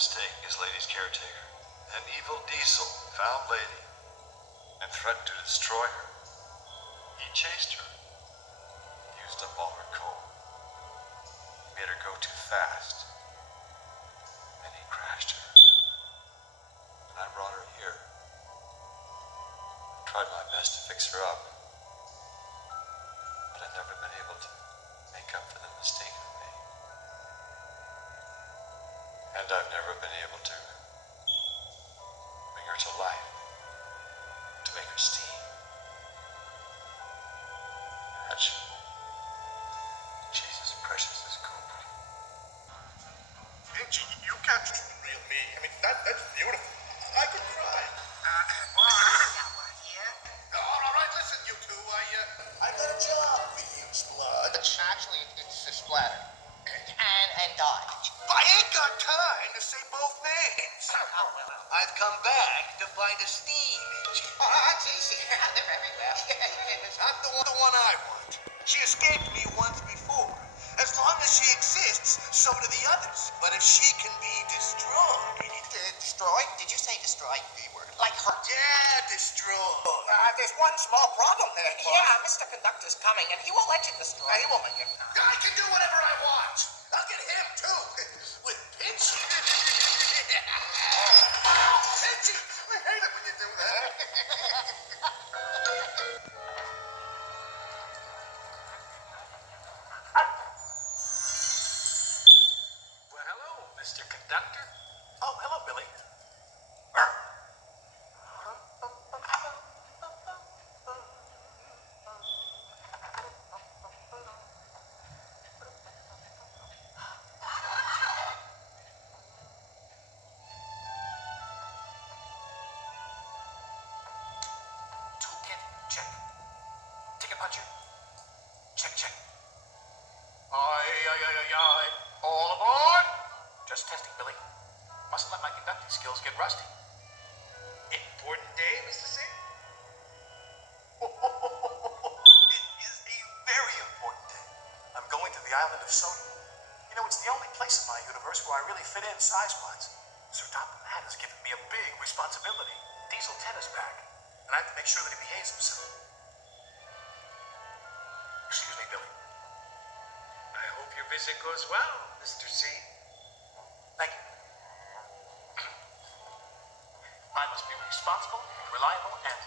mistake his lady's caretaker. Then evil Diesel found Lady and threatened to destroy her. He chased her, used up all her coal. He made her go too fast. Then he crashed her. And I brought her here. I tried my best to fix her up. But I've never been able to make up for the mistake I made. And I've never been able to bring her to life, to make her steam. Hatch. Jesus precious is cool. Pinchy, you captured the real me. I mean, that's beautiful. I could cry. Now we're here. All right, listen, you two. I got a job for you, Blood. Actually, it's a splatter. And dodge. I ain't got time to say both names. Oh, well. I've come back to find a steam engine. It's easy. They're everywhere. Not the one I want. She escaped me once before. As long as she exists, so do the others. But if she can be destroyed... Destroy? Did you say destroy? B-word. Like her? Yeah, destroyed. There's one small problem there. Yeah, Mr. Conductor's coming, and he won't let you destroy. He won't make it. I can do whatever I want. I'll get him, too. With Pinchy. Pinchy! I hate it when you do that. Well, hello, Mr. Conductor. Oh, hello, Billy. Toolkit, check. Ticket puncher, check, check. Aye. All aboard! Just testing, Billy. Mustn't let my conducting skills get rusty. Important day, Mr. C? It is a very important day. I'm going to the island of Sodom. You know, it's the only place in my universe where I really fit in size-wise. Sir Topham Hatt has given me a big responsibility. Diesel 10 is back, and I have to make sure that he behaves himself. Excuse me, Billy. I hope your visit goes well, Mr. C. Thank you. I must be responsible, reliable, and